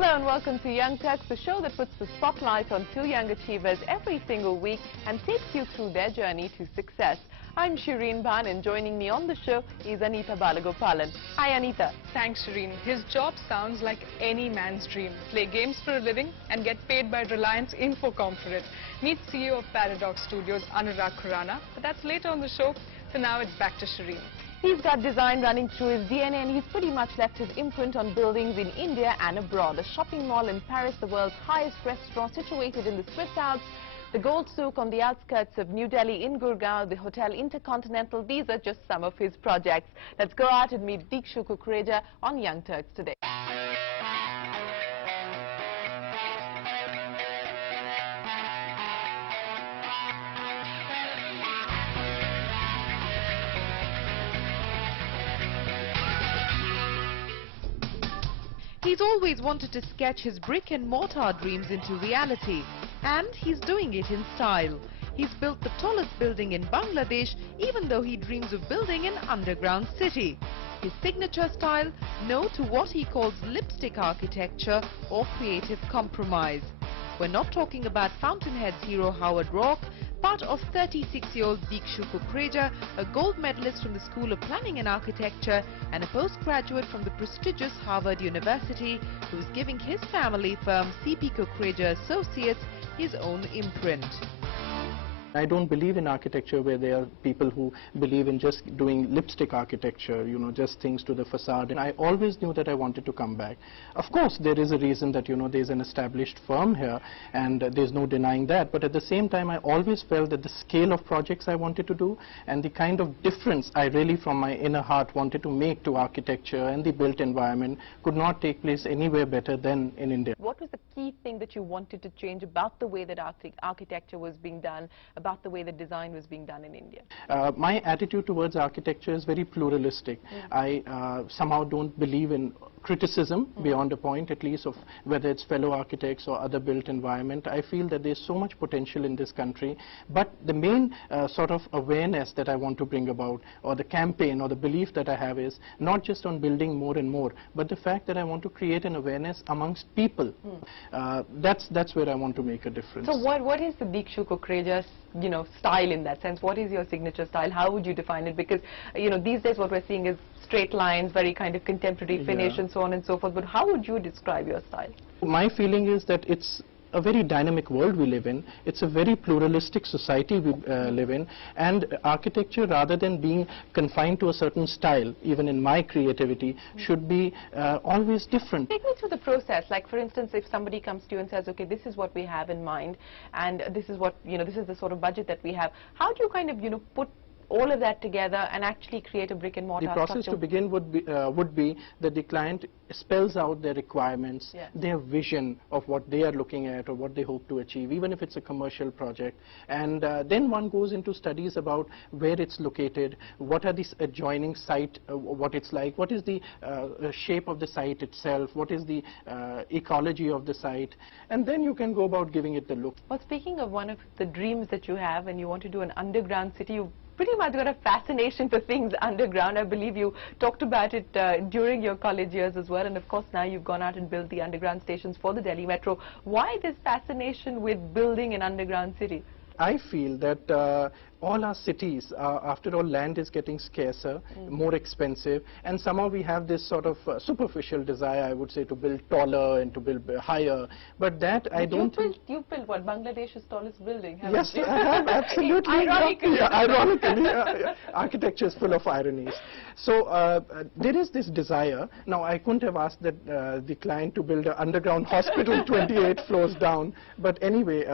Hello and welcome to Young Turks, the show that puts the spotlight on two young achievers every single week and takes you through their journey to success. I'm Shireen Bhan and joining me on the show is Anita Balagopalan. Hi Anita. Thanks Shireen. His job sounds like any man's dream. Play games for a living and get paid by Reliance Infocom for it. Meet CEO of Paradox Studios, Anurag Khurana. But that's later on the show. For now it's back to Shireen. He's got design running through his DNA and he's pretty much left his imprint on buildings in India and abroad. A shopping mall in Paris, the world's highest restaurant situated in the Swiss Alps, the Gold Souk on the outskirts of New Delhi in Gurgaon, the Hotel Intercontinental. These are just some of his projects. Let's go out and meet Dikshu Kukreja on Young Turks today. He's always wanted to sketch his brick and mortar dreams into reality, and he's doing it in style. He's built the tallest building in Bangladesh, even though he dreams of building an underground city. His signature style, no to what he calls lipstick architecture or creative compromise. We're not talking about Fountainhead's hero Howard Roark, but of 36-year-old Dikshu Kukreja, a gold medalist from the School of Planning and Architecture and a postgraduate from the prestigious Harvard University, who's giving his family firm CP Kukreja Associates his own imprint. I don't believe in architecture where there are people who believe in just doing lipstick architecture, you know, just things to the facade. And I always knew that I wanted to come back. Of course, there is a reason that, you know, there's an established firm here and there's no denying that. But at the same time, I always felt that the scale of projects I wanted to do and the kind of difference I really from my inner heart wanted to make to architecture and the built environment could not take place anywhere better than in India. What was the key thing that you wanted to change about the way that architecture was being done, about the way the design was being done in India? My attitude towards architecture is very pluralistic. I somehow don't believe in criticism beyond a point, at least, of whether it's fellow architects or other built environment. I feel that there's so much potential in this country, but the main sort of awareness that I want to bring about, or the campaign or the belief that I have, is not just on building more and more, but the fact that I want to create an awareness amongst people. That's where I want to make a difference. So what is the Dikshu Kukreja, you know, style in that sense? What is your signature style? How would you define it? Because, you know, these days what we're seeing is straight lines, very kind of contemporary finish and so on and so forth. But how would you describe your style? My feeling is that it's a very dynamic world we live in. It's a very pluralistic society we live in, and architecture, rather than being confined to a certain style, even in my creativity, should be always different. Take me through the process. Like, for instance, if somebody comes to you and says, okay, this is what we have in mind, and this is what, you know, this is the sort of budget that we have. How do you kind of, you know, put all of that together and actually create a brick and mortar structure? The process to begin would be that the client spells out their requirements, their vision of what they are looking at or what they hope to achieve, even if it's a commercial project. And then one goes into studies about where it's located, what are these adjoining site, what it's like, what is the shape of the site itself, what is the ecology of the site, and then you can go about giving it the look. Well, speaking of one of the dreams that you have, and you want to do an underground city, you pretty much got a fascination for things underground. I believe you talked about it during your college years as well, and of course now you've gone out and built the underground stations for the Delhi Metro. Why this fascination with building an underground city? I feel that all our cities, after all, land is getting scarcer, more expensive, and somehow we have this sort of superficial desire, I would say, to build taller and to build higher. But that I don't think... You built what? Bangladesh's tallest building, haven't Yes, you? I have, absolutely. Ironically. Ironically, architecture is full of ironies. So there is this desire. Now, I couldn't have asked the client to build an underground hospital 28 floors down, but anyway,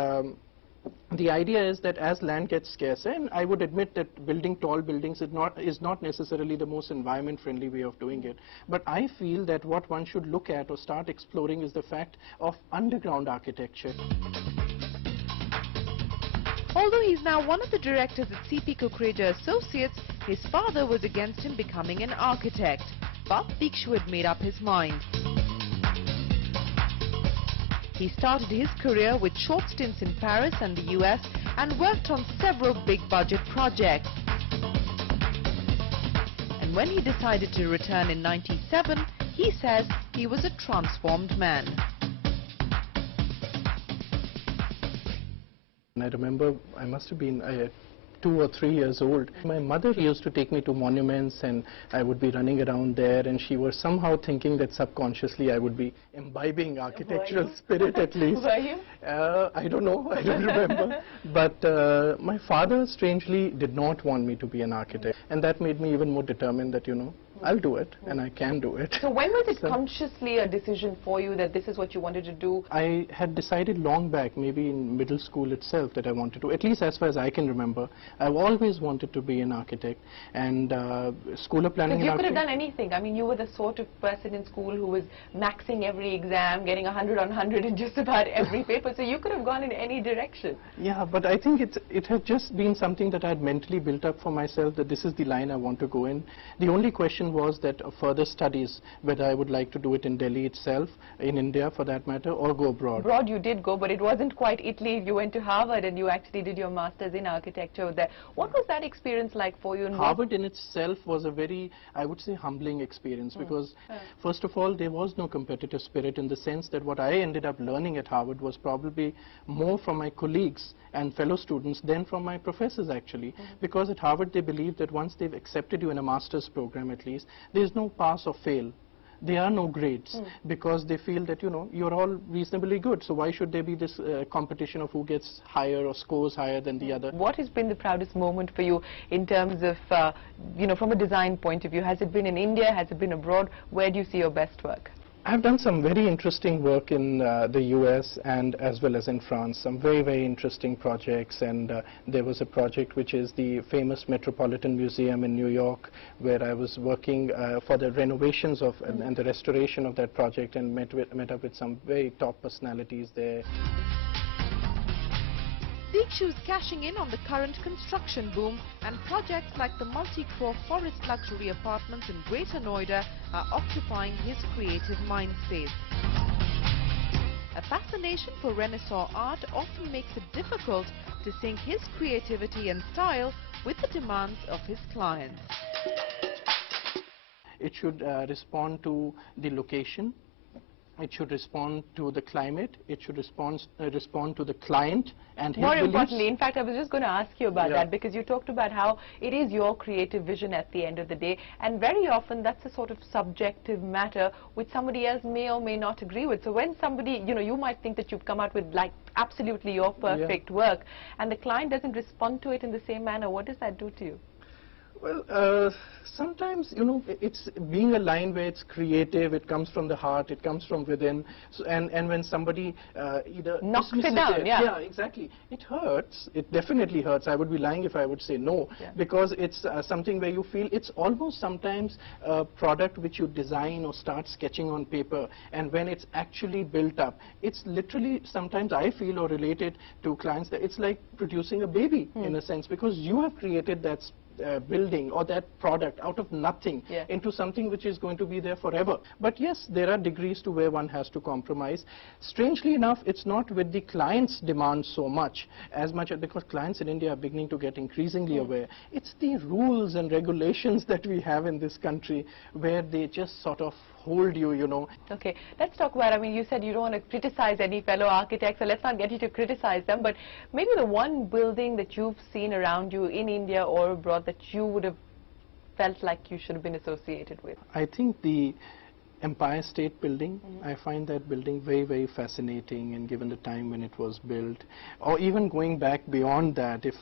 the idea is that as land gets scarcer, and I would admit that building tall buildings is not necessarily the most environment-friendly way of doing it, but I feel that what one should look at or start exploring is the fact of underground architecture. Although he's now one of the directors at CP Kukreja Associates, his father was against him becoming an architect. But Dikshu had made up his mind. He started his career with short stints in Paris and the US and worked on several big budget projects. And when he decided to return in '97, he says he was a transformed man. And I remember I must have been 2 or 3 years old. My mother used to take me to monuments and I would be running around there, and she was somehow thinking that subconsciously I would be imbibing architectural spirit at least. Were you? I don't know, I don't remember. But my father strangely did not want me to be an architect, and that made me even more determined that, I'll do it and I can do it. So when was it consciously a decision for you that this is what you wanted to do? I had decided long back, maybe in middle school itself, that I wanted to, at least as far as I can remember, I've always wanted to be an architect. And school of planning and you could have architecture. done anything. I mean, you were the sort of person in school who was maxing every exam, getting 100 on 100 in just about every paper. So you could have gone in any direction. Yeah, but I think it had just been something that I had mentally built up for myself, that this is the line I want to go in. The only question was that further studies, whether I would like to do it in Delhi itself, in India for that matter, or go abroad. Abroad you did go, but it wasn't quite Italy. You went to Harvard and you actually did your master's in architecture there. What was that experience like for you? And Harvard in itself was a very, I would say, humbling experience, because first of all, there was no competitive spirit, in the sense that what I ended up learning at Harvard was probably more from my colleagues and fellow students than from my professors actually, because at Harvard they believe that once they've accepted you in a master's program at least, there's no pass or fail. There are no grades, because they feel that, you're all reasonably good. So why should there be this competition of who gets higher or scores higher than the other? What has been the proudest moment for you in terms of, from a design point of view? Has it been in India? Has it been abroad? Where do you see your best work? I've done some very interesting work in the US and as well as in France, some very, very interesting projects, and there was a project which is the famous Metropolitan Museum in New York, where I was working for the renovations of and the restoration of that project, and met up with some very top personalities there. Dikshu's cashing in on the current construction boom, and projects like the multi-crore forest luxury apartments in Greater Noida are occupying his creative mind space. A fascination for Renaissance art often makes it difficult to sync his creativity and style with the demands of his clients. It should respond to the location. It should respond to the climate. It should respond to the client and his More beliefs. importantly, in fact, I was just going to ask you about that, because you talked about how it is your creative vision at the end of the day, and very often that's a sort of subjective matter which somebody else may or may not agree with. So when somebody, you might think that you've come out with like absolutely your perfect work, and the client doesn't respond to it in the same manner, what does that do to you? Well, sometimes, it's being a line where it's creative, it comes from the heart, it comes from within, so, and when somebody either knocks it dismisses down, yeah, exactly, it hurts, it definitely hurts. I would be lying if I would say no, because it's something where you feel it's almost sometimes a product which you design or start sketching on paper, and when it's actually built up, it's literally, sometimes I feel or relate it to clients, that it's like producing a baby in a sense, because you have created that building or that product out of nothing into something which is going to be there forever. But yes, there are degrees to where one has to compromise. Strangely enough, it's not with the client's demands so much, because clients in India are beginning to get increasingly aware. It's the rules and regulations that we have in this country where they just sort of hold you, Okay, let's talk about, you said you don't want to criticize any fellow architects, so let's not get you to criticize them, but maybe the one building that you've seen around you in India or abroad that you would have felt like you should have been associated with. I think the Empire State Building, I find that building very, very fascinating, and given the time when it was built, or even going back beyond that, if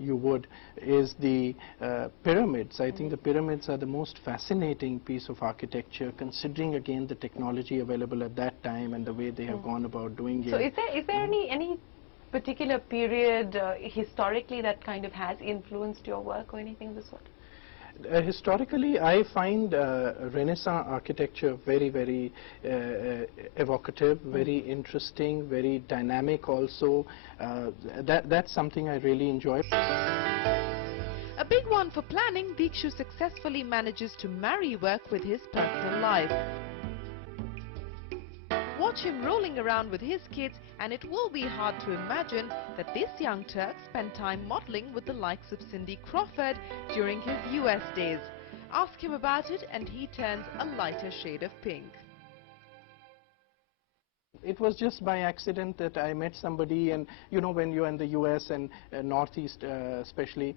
you would, is the pyramids. I think the pyramids are the most fascinating piece of architecture, considering again the technology available at that time and the way they have gone about doing it. So is there any particular period historically that kind of has influenced your work or anything of the sort? Historically, I find Renaissance architecture very, very evocative, very interesting, very dynamic also. That's something I really enjoy. A big one for planning, Dikshu successfully manages to marry work with his personal life. Watch him rolling around with his kids, and it will be hard to imagine that this young Turk spent time modeling with the likes of Cindy Crawford during his US days. Ask him about it and he turns a lighter shade of pink. It was just by accident that I met somebody, and you know, when you're in the US and Northeast especially,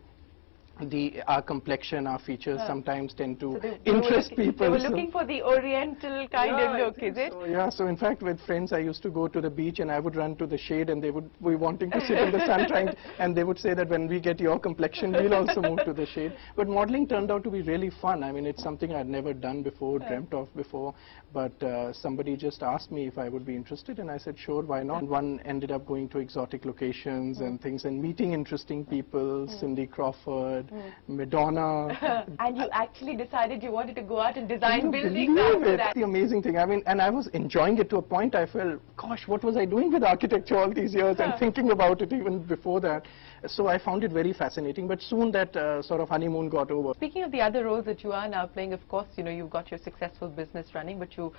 our complexion, our features sometimes tend to interest people. They were looking for the oriental kind of look, is it? So, yeah, so in fact with friends I used to go to the beach and I would run to the shade and they would be wanting to sit in the sun and they would say that when we get your complexion we'll also move to the shade. But modeling turned out to be really fun. I mean, it's something I'd never done before, dreamt of before, but somebody just asked me if I would be interested and I said sure, why not. And one ended up going to exotic locations and things and meeting interesting people, Cindy Crawford, Madonna. And you actually decided you wanted to go out and design buildings believe after it. that. The amazing thing. I mean, and I was enjoying it to a point I felt, gosh, what was I doing with architecture all these years and thinking about it even before that. So I found it very fascinating, but soon that sort of honeymoon got over. Speaking of the other roles that you are now playing, of course, you know, you've got your successful business running, but you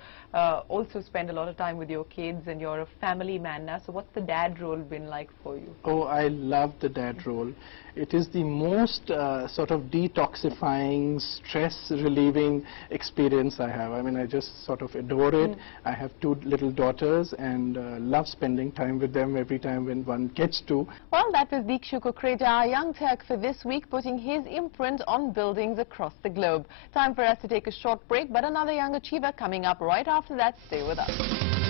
also spend a lot of time with your kids and you're a family man now. So what's the dad role been like for you? Oh, I love the dad role. It is the most sort of detoxifying, stress-relieving experience I have. I mean, I just sort of adore it. I have 2 little daughters and love spending time with them every time when one gets to. Well, that was Dikshu Kukreja, our Young Turk for this week, putting his imprint on buildings across the globe. Time for us to take a short break, but another young achiever coming up right after that. Stay with us.